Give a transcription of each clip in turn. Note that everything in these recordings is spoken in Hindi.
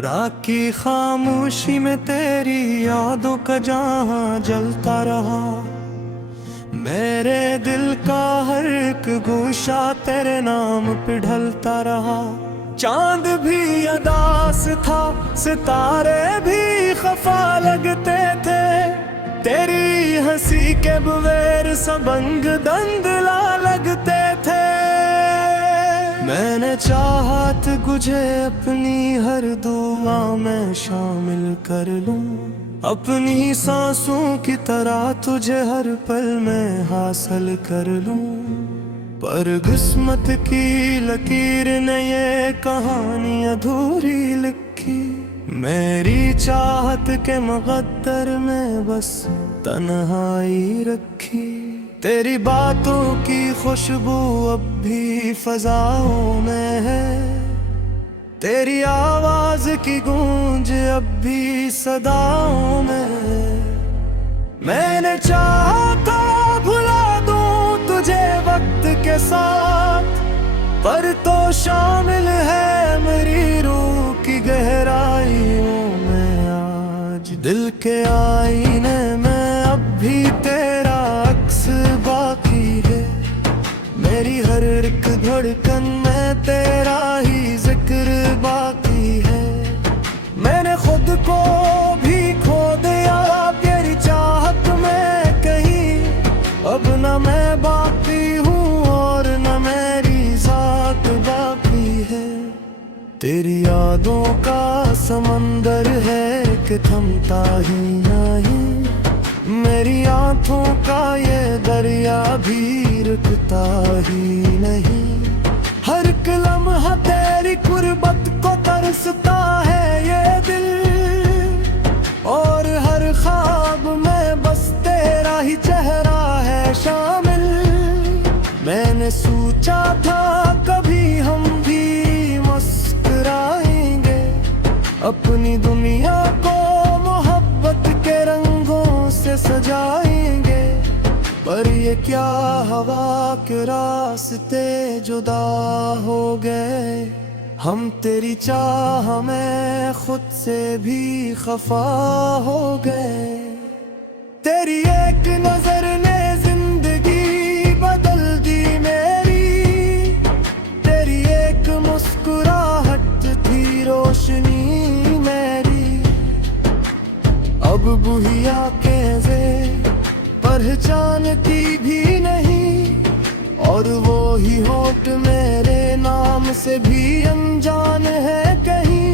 रात की खामोशी में तेरी यादों का जहां जलता रहा। मेरे दिल का हर एक गोशा तेरे नाम पे ढलता रहा। चांद भी अदास था, सितारे भी खफा लगते थे। तेरी हंसी के बगैर सबंग दंदला लगते थे। मैंने चाहत तुझे अपनी हर दुआ में शामिल कर लूं, अपनी सांसों की तरह तुझे हर पल में हासिल कर लूं। पर किस्मत की लकीर ने ये कहानी अधूरी लिखी। मेरी चाहत के मुक़द्दर में बस तन्हाई रखी। तेरी बातों की खुशबू अब भी फजाओं में है। तेरी आवाज की गूंज अब भी सदाओं में है। मैंने चाहा था भुला दूं तुझे वक्त के साथ, पर तो शामिल है मेरी रूह की गहराइयों में आज। दिल के आईने में अब भी तेरा अक्स बाकी है। मेरी हर एक धड़कन में तेरा ही जिक्र बाकी है। मैंने खुद को भी खो दिया तेरी चाहत में कहीं। अब न मैं बाकी हूँ और न मेरी जात बाकी है। तेरी यादों का समंदर है कि थमता ही नहीं। मेरी आंखों का ये दरिया भी रुकता ही नहीं। हर एक लम्हा तेरी कुर्बत को तरसता है ये दिल, और हर ख्वाब में बस तेरा ही चेहरा है शामिल। मैंने सोचा था कभी हम भी मुस्कुराएंगे, अपनी दुनिया को मोहब्बत के रंगों से सजाएंगे। पर ये क्या हवा के रास्ते जुदा हो गए। हम तेरी चाह में खुद से भी खफा हो गए। तेरी एक नजर ने जिंदगी बदल दी मेरी। तेरी एक मुस्कुराहट थी रोशनी मेरी। अब बुहिया के पहचानती भी नहीं, और वो ही होठ मेरे नाम से भी अनजान है कहीं।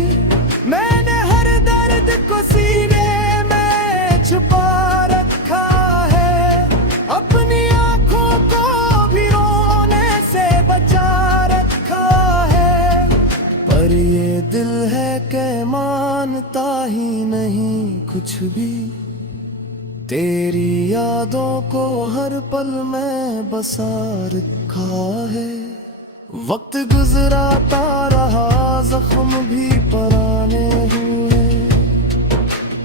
मैंने हर दर्द को सीने में छुपा रखा है, अपनी आंखों को भी रोने से बचा रखा है। पर ये दिल है कि मानता ही नहीं कुछ भी। तेरी यादों को हर पल में बसा रखा है। वक्त गुजराता रहा, जख्म भी पुराने हुए।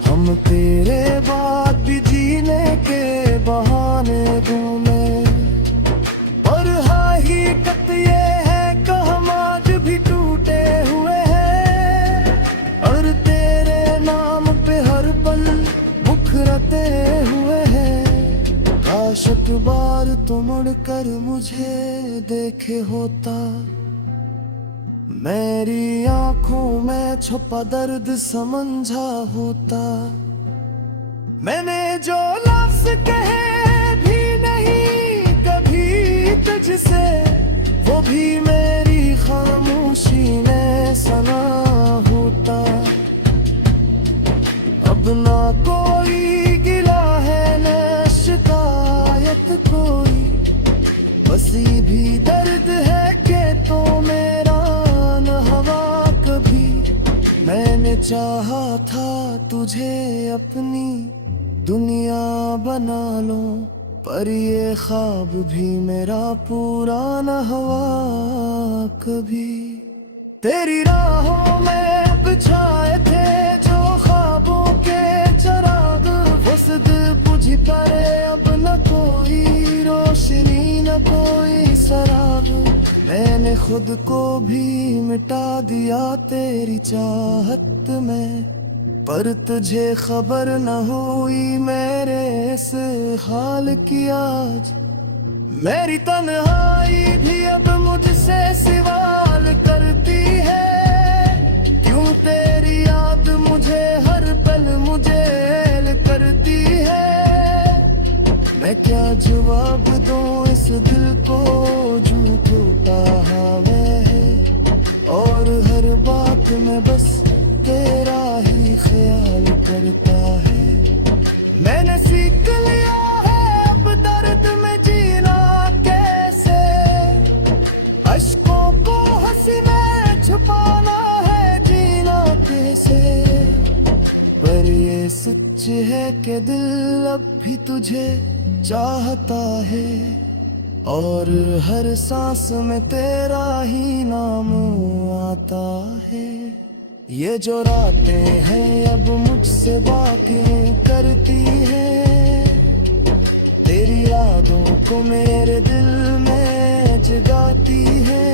हम तेरे बाद भी जीने के बहाने ढूंढे। पर हकीकत ये है कि हम आज भी टूटे हुए हैं, और तेरे नाम पे हर पल मुखरते हुए हैं। काश एक बार तो मुड़कर मुझे देखे होता। मेरी आंखों में छुपा दर्द समझा होता। मैंने जो लफ्ज कहे भी नहीं कभी तुझसे, वो भी मेरी खामोशी ने सुना होता। अब ना कोई गिला है न शिकायत कोई, बस ये भी दर्द है कि तो मेरा न हवा कभी। मैंने चाहा था तुझे अपनी दुनिया बना लो, पर ये ख्वाब भी मेरा पूरा न हुआ कभी। तेरी राहों में बिछाए थे जो ख्वाबों के चराग, वो सिद बुझ पड़े अब न कोई रोशनी न कोई सराग। मैंने खुद को भी मिटा दिया तेरी चाहत में, पर तुझे खबर न हुई मेरे इस हाल की आज। मेरी तन्हाई भी अब मुझसे सवाल करती है, क्यों तेरी याद मुझे हर पल मुझे करती है। मैं क्या जवाब दूं इस दिल को जो टूटा हवा है, और हर बात में बस तेरा ही ख्याल करता है। मैंने सीख लिया है अब दर्द में जीना कैसे, अश्कों को हंसी में छुपाना है जीना कैसे। पर ये सच है कि दिल अब भी तुझे चाहता है, और हर सांस में तेरा ही नाम आता है। ये जो रातें हैं अब मुझसे बातें करती हैं, तेरी यादों को मेरे दिल में जगाती है।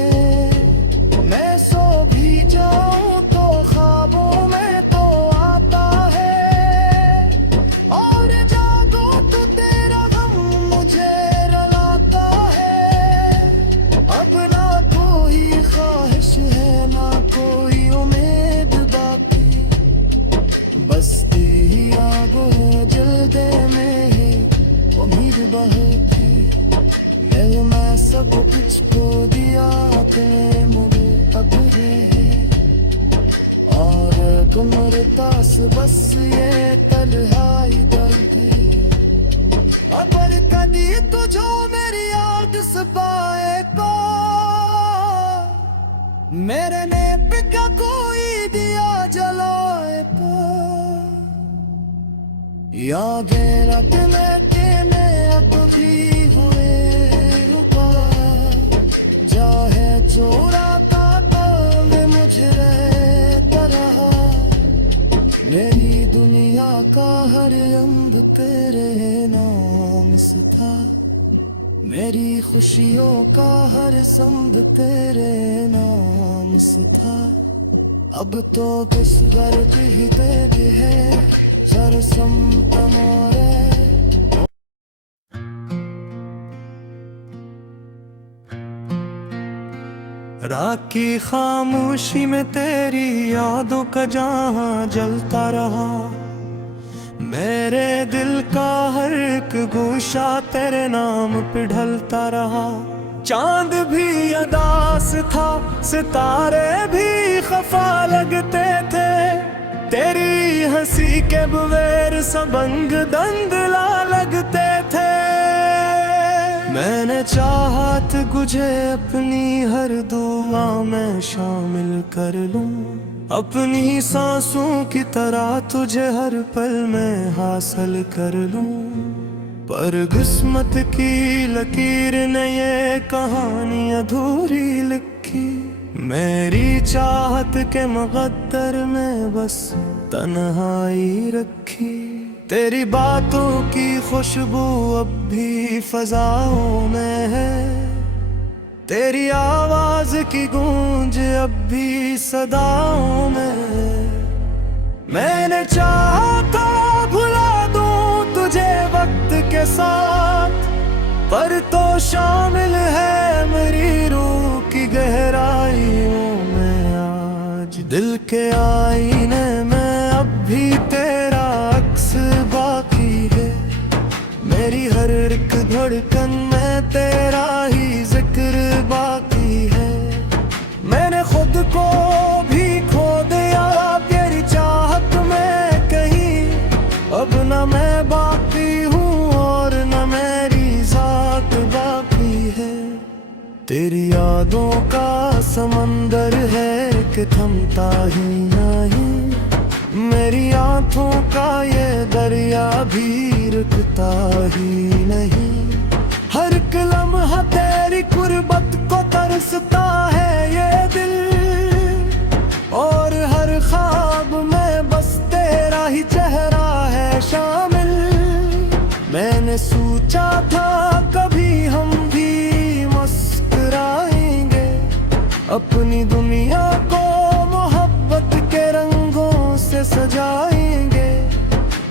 मैं सो भी जाऊं तो ख्वाबों में तो आता है, और जागो तो तेरा गम मुझे रुलाता है। अब ना कोई ख्वाहिश है ना कोई उम्मीद बाकी, बस तेरी आगो है जल्दे में है उम्मीद बहती। मैं सब कुछ खो दिया तेरे मुझे अब है, और तुम्हारे पास बस ये तन्हाई दर्द। पर कभी तुझो मेरी याद सबाए को, मेरे नेप का कोई दिया जलाए को। यादें रखने के में अब भी हुए रुका, जाहे चोराता तो मैं मुझे रहता रहा। मेरी दुनिया का हर रंग तेरे नाम से था, मेरी खुशियों का हर संग तेरे नाम से था। अब तो बस दर्द ही दर्द है सरसम तमारे। रात की खामोशी में तेरी यादों का जहां जलता रहा, मेरे दिल का हर एक गोशा तेरे नाम पे ढलता रहा। चांद भी अदास था, सितारे भी खफा लगते थे, तेरी हंसी के बगैर सबंग दंदला लगते थे। मैंने चाहत तुझे अपनी हर दुआ में शामिल कर लूं, अपनी सांसों की तरह तुझे हर पल में हासिल कर लूं। पर किस्मत की लकीर ने ये कहानी अधूरी लिखी, मेरी चाहत के मुक़द्दर में बस तन्हाई रखी। तेरी बातों की खुशबू अब भी फजाओं में है, तेरी आवाज की गूंज अब भी सदाओं में है। मैंने चाहा था भुला दूं तुझे वक्त के साथ, पर तो शामिल है मेरी रूह की गहराइयों में आज। दिल के आईने में अब भी तेरा अक्स बाकी है, मेरी हर एक धड़कन में तेरा ही जिक्र बाकी है। मैंने खुद को भी खो दिया तेरी चाहत में कहीं, अब न मैं बाकी हूँ और न मेरी जात बाकी है। तेरी यादों का समंदर है कि थमता ही नहीं, मेरी आंखों का ये दरिया भी रुकता ही नहीं। हर एक लम्हा तेरी कुर्बत को तरसता है ये दिल, और हर ख्वाब में बस तेरा ही चेहरा है शामिल। मैंने सोचा था कभी हम भी मुस्कुराएंगे, अपनी दुनिया को मोहब्बत के रंगों से सजाएंगे।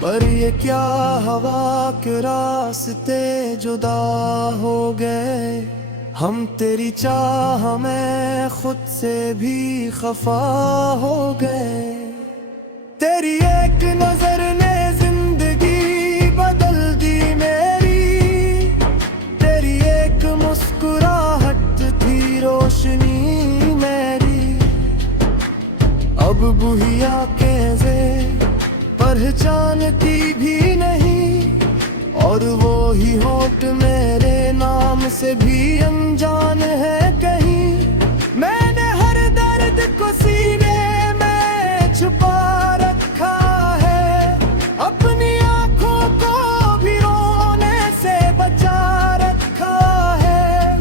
पर ये क्या हवा के रास्ते जुदा हो गए। हम तेरी चाह में खुद से भी खफा हो गए। तेरी एक नजर ने जिंदगी बदल दी मेरी। तेरी एक मुस्कुराहट थी रोशनी मेरी। अब बुहिया कैसे पहचानती भी नहीं। और वो ही होठ मेरे नाम से भी अनजान है कहीं। मैंने हर दर्द को सीने में छुपा रखा है। अपनी आंखों को भी रोने से बचा रखा है।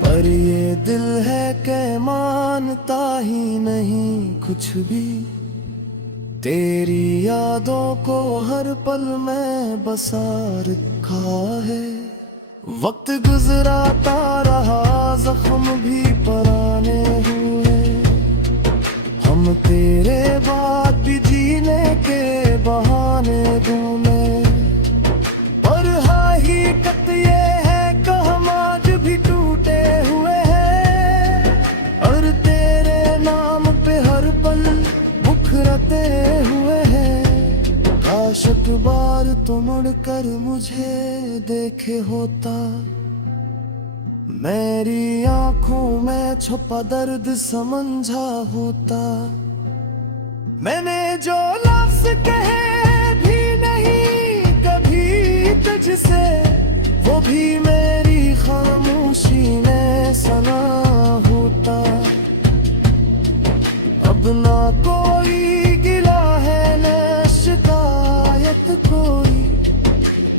पर ये दिल है कि मानता ही नहीं कुछ भी। तेरी यादों को हर पल में बसा रखा है। वक्त गुजराता रहा, जख्म भी पुराने हुए। हम तेरे बाद भी जीने के बहाने ढूंढे। पर हकीकत ये है कि हम आज भी टूटे हुए हैं। और तेरे नाम पे हर पल मुखरते हुए हैं। काश एक बार तो मुड़कर मुझे देखे होता। मेरी आंखों में छुपा दर्द समझा होता। मैंने जो लफ्ज कहे भी नहीं कभी तुझसे, वो भी मेरी खामोशी ने सुना होता। अब ना कोई गिला है न शिकायत कोई।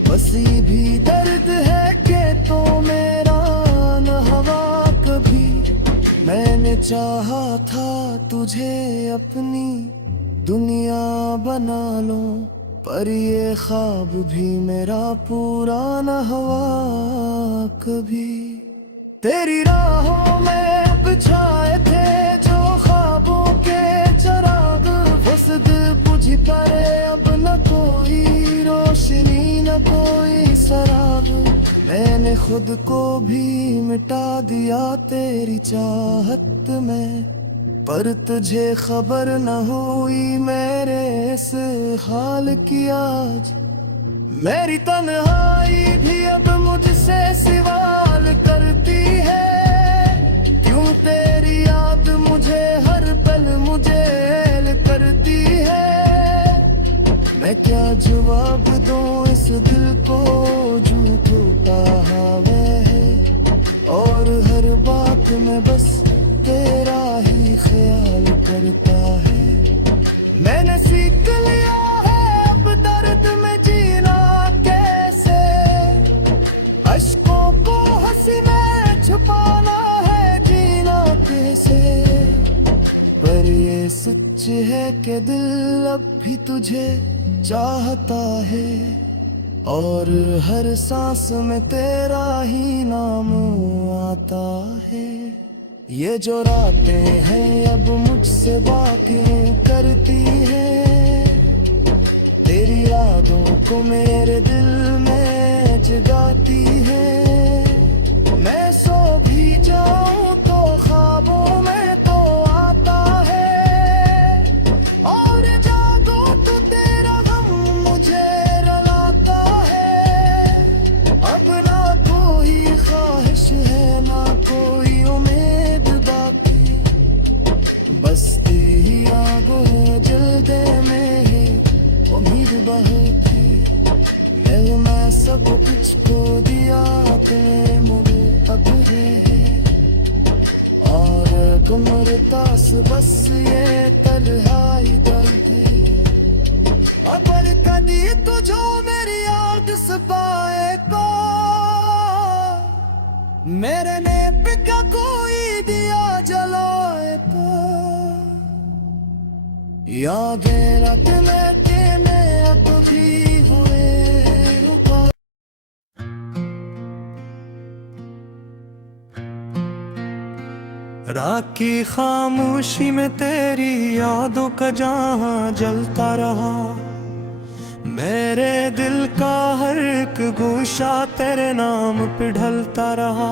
बस ये भी दर्द है कि तो मेरा न हवा कभी। मैंने चाहा था तुझे अपनी दुनिया बना लो। पर ये ख्वाब भी मेरा पूरा न हुआ कभी। तेरी राहों में बिछाए थे जो ख्वाबों के चिराग। वसद बुझ पड़े अब न कोई रोशनी न कोई सराग। मैंने खुद को भी मिटा दिया तेरी चाहत में। पर तुझे खबर न हुई मेरे इस हाल की आज। मेरी तन्हाई भी अब मुझसे सवाल करती है। क्यों तेरी याद मुझे हर पल मुझे करती है। मैं क्या जवाब दूं इस दिल को जो टूटा हुआ है। और हर बात में बस तेरा ही ख्याल करता है। मैंने सीख लिया है अब दर्द में जीना कैसे। अश्कों को हंसी में छुपाना है जीना कैसे। पर ये सच है कि दिल अब भी तुझे चाहता है। और हर सांस में तेरा ही नाम आता है। ये जो रातें हैं अब मुझसे बातें करती हैं। तेरी यादों को मेरे दिल में जगाती है। मैं सो भी जाऊं तो ख्वाबों में तो आता है। और जागो तो तेरा गम मुझे रुलाता है। अब ना कोई ख्वाहिश है ना कोई उम्मीद बाकी। बस तेरी आगो है जल्दे में है उम्मीद बहती। मैं सब कुछ खो दिया ते मुझे अब है। और गुमरतास बस ये तन्हाई दर्द है। पर कदी तुझो मेरी याद सबाए को। मेरे ने पिका कोई दिया जलाए तो। यादें रात में तेने अब भी हुए ऊपर। रात की खामोशी में तेरी यादों का जहां जलता रहा। मेरे दिल का हर एक गोशा तेरे नाम पे ढलता रहा।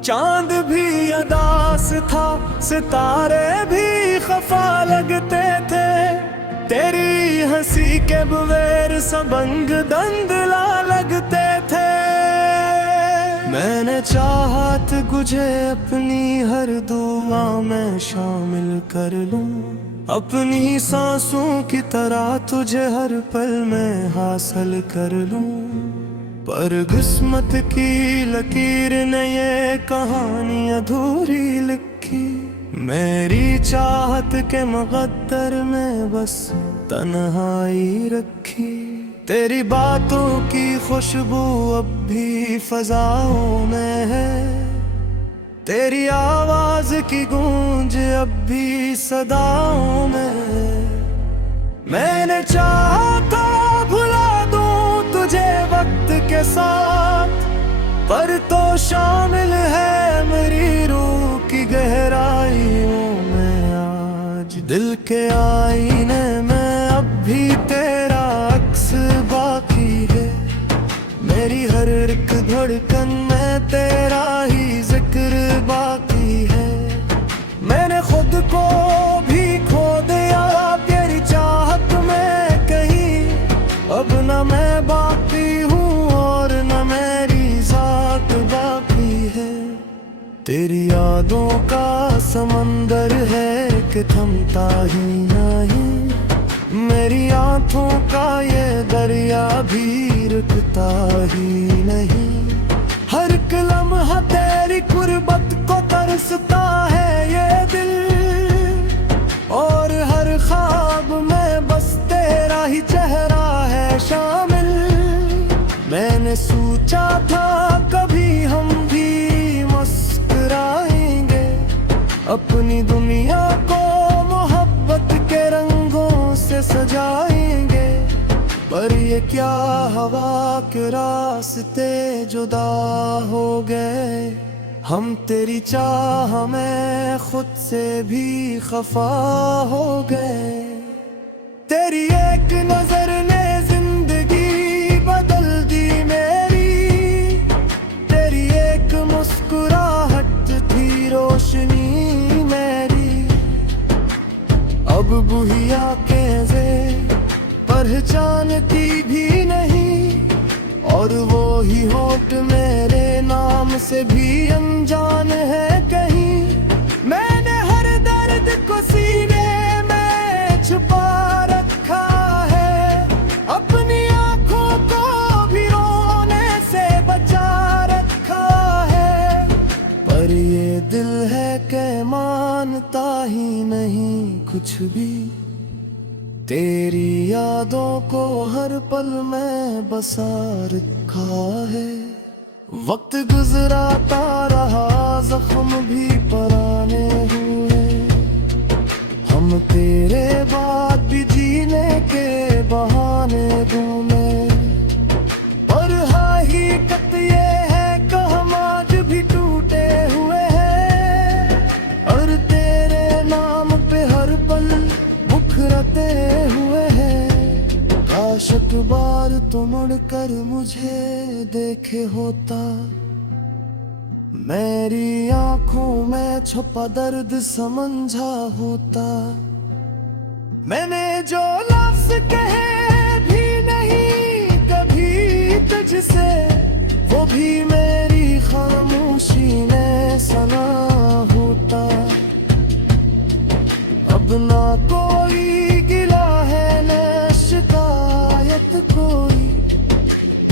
चांद भी अदास था, सितारे भी खफा लगते थे। तेरी हंसी के बगैर सबंग दंदला लगते थे। मैंने चाहत तुझे अपनी हर दुआ में शामिल कर लूं। अपनी सांसों की तरह तुझे हर पल में हासिल कर लूं। पर किस्मत की लकीर ने ये कहानी अधूरी लिखी। मेरी चाहत के मुक़द्दर में बस तन्हाई रखी। तेरी बातों की खुशबू अब भी फजाओं में है। तेरी आवाज की गूंज अब भी सदाओं में है। मैंने चाहा था भुला दूं तुझे वक्त के साथ, पर तो शामिल है मेरी रूह की गहराइयों में आज। दिल के आईने में अब भी तेरा अक्स बाकी है। मेरी हर एक धड़कन में तेरा ही जिक्र बाकी है। मैंने खुद को भी खो दिया तेरी चाहत में कहीं। अब न मैं बाकी हूँ और न मेरी जात बाकी है। तेरी यादों का समंदर है कि थमता ही नहीं। मेरी आंखों का ये दरिया भी रुकता ही नहीं। हर एक लम्हा तेरी कुर्बत को तरसता है ये दिल। और हर ख्वाब में बस तेरा ही चेहरा है शामिल। मैंने सोचा था कभी हम भी मुस्कुराएंगे। अपनी दुनिया को मोहब्बत के रंगों से सजाएंगे। पर ये क्या हवा के रास्ते जुदा हो गए। हम तेरी चाह में खुद से भी खफा हो गए। तेरी एक नजर ने जिंदगी बदल दी मेरी। तेरी एक मुस्कुराहट थी रोशनी मेरी। अब बुहिया कैसे पहचानती भी नहीं। और वो ही होठ मेरे नाम से भी अनजान है कहीं। मैंने हर दर्द को सीने में छुपा रखा है। अपनी आंखों को भी रोने से बचा रखा है। पर ये दिल है कि मानता ही नहीं कुछ भी। तेरी यादों को हर पल में बसा रखा है। वक्त गुजराता रहा, जख्म भी पुराने हुए। हम तेरे बाद भी जीने के बहाने ढूंढे। पर हकीकत ये है कि हम आज भी टूटे हुए हैं। और तेरे नाम पे हर पल मुखरते हुए हैं। काश एक बार तो मुड़कर मुझे देखे होता। मेरी आंखों में छुपा दर्द समझा होता। मैंने जो लफ्ज कहे भी नहीं कभी तुझसे, वो भी मेरी खामोशी ने सुना होता। अब ना कोई गिला है न शिकायत कोई।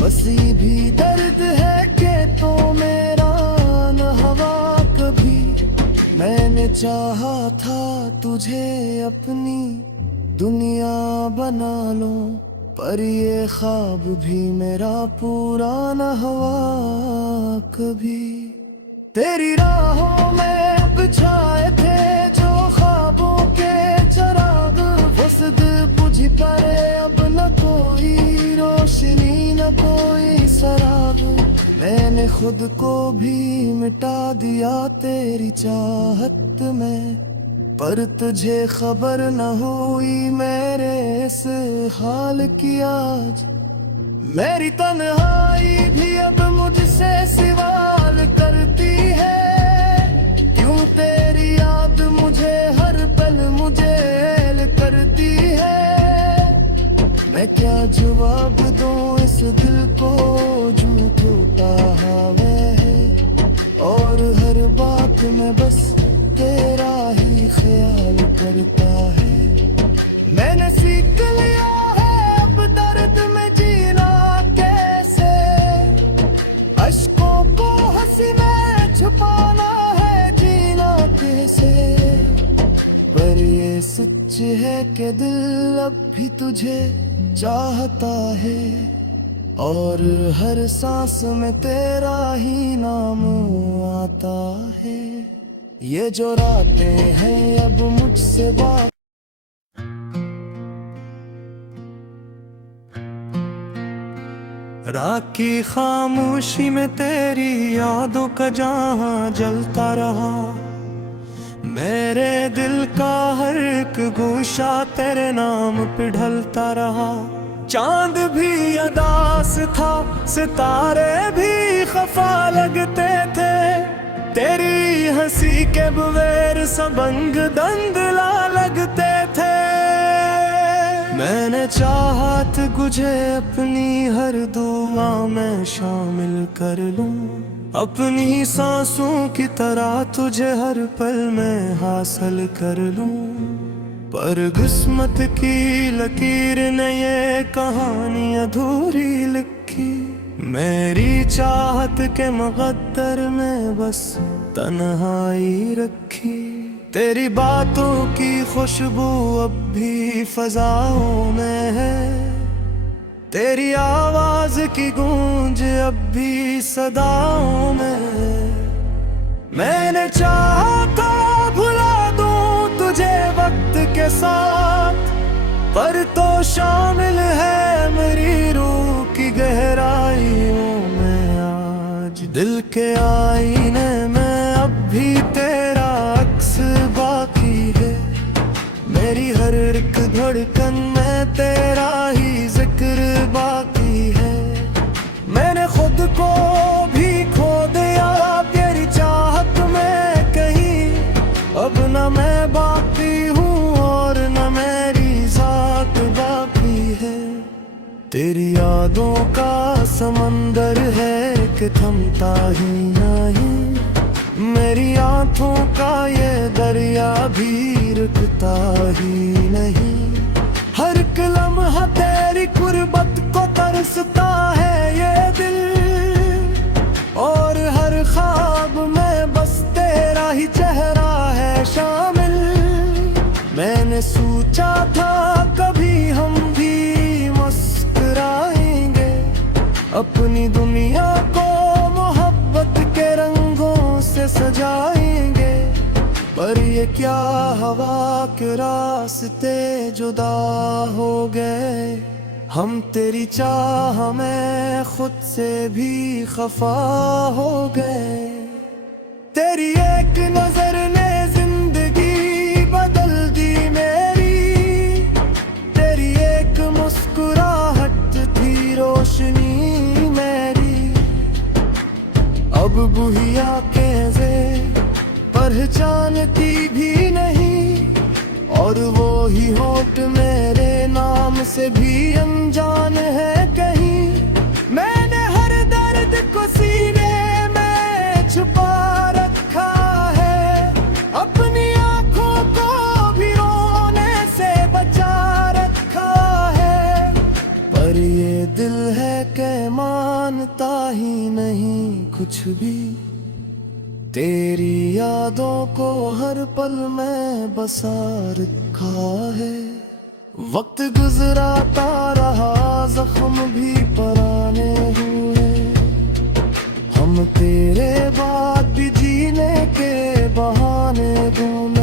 बस ये भी दर्द है कि तो मेरा न हवा कभी। मैंने चाहा था तुझे अपनी दुनिया बना लो। पर ये ख्वाब भी मेरा पूरा न हुआ कभी। तेरी राहों में बिछाए थे जो ख्वाबों के चराग, वो सद बुझ पड़े अब न कोई रोशनी न कोई सराग। मैंने मैंने खुद को भी मिटा दिया तेरी चाहत में, पर तुझे खबर न हुई मेरे इस हाल की आज। मेरी तन्हाई भी अब मुझसे सवाल करती है, क्यों तेरी याद मुझे हर पल मुझे ऐल करती है। मैं क्या जवाब दूं इस दिल को जो टूटा हुआ है, और हर बात में बस तेरा ही ख्याल करता है। मैंने सीख लिया है अब दर्द में जीना कैसे, अश्कों को हंसी में छुपाना है जीना कैसे। पर ये सच है कि दिल अब भी तुझे चाहता है, और हर सांस में तेरा ही नाम आता है। ये जो रातें हैं अब मुझसे बात, रात की खामोशी में तेरी यादों का जहां जलता रहा। मेरे दिल का हर एक गोशा तेरे नाम पे ढलता रहा। चांद भी अदास था, सितारे भी खफा लगते थे, तेरी हंसी के बगैर सबंग दंदला लगते थे। मैंने चाहा तुझे अपनी हर दुआ में शामिल कर लूं, अपनी सांसों की तरह तुझे हर पल में हासिल कर लूं। पर किस्मत की लकीर ने ये कहानी अधूरी लिखी, मेरी चाहत के मुक़द्दर में बस तन्हाई रखी। तेरी बातों की खुशबू अब भी फजाओं में है, तेरी आवाज की गूंज अब भी सदाओं में है। मैंने चाहा था भुला दूं तुझे वक्त के साथ, पर तो शामिल है मेरी रूह की गहराइयों में आज। दिल के आईने में अब भी तेरा अक्स बाकी है, मेरी हर एक धड़कन में तेरा ही जिक्र बाकी है। मैंने खुद को भी खो दिया तेरी चाहत में कहीं, अब न मैं बाकी हूँ और न मेरी जात बाकी है। तेरी यादों का समंदर है कि थमता ही नहीं, मेरी आंखों का ये दरिया भी रुकता ही नहीं। हर एक लम्हा तेरी कुर्बत को तरसता है ये दिल, और हर ख्वाब में बस तेरा ही चेहरा है शामिल। मैंने सोचा था कभी हम भी मुस्कुराएंगे, अपनी दुनिया को मोहब्बत के रंगों से सजाएंगे। पर ये क्या हवा के रास्ते जुदा हो गए, हम तेरी चाह में खुद से भी खफा हो गए। तेरी एक नजर ने जिंदगी बदल दी मेरी, तेरी एक मुस्कुराहट थी रोशनी मेरी। अब बुहिया के पहचानती भी नहीं, और वो ही होठ मेरे नाम से भी अनजान है कहीं। मैंने हर दर्द को सीने में छुपा रखा है, अपनी आंखों को भी रोने से बचा रखा है। पर ये दिल है कि मानता ही नहीं कुछ भी, तेरी यादों को हर पल में बसा रखा है। वक्त गुजराता रहा, जख्म भी पुराने हुए, हम तेरे बाद भी जीने के बहाने ढूंढे।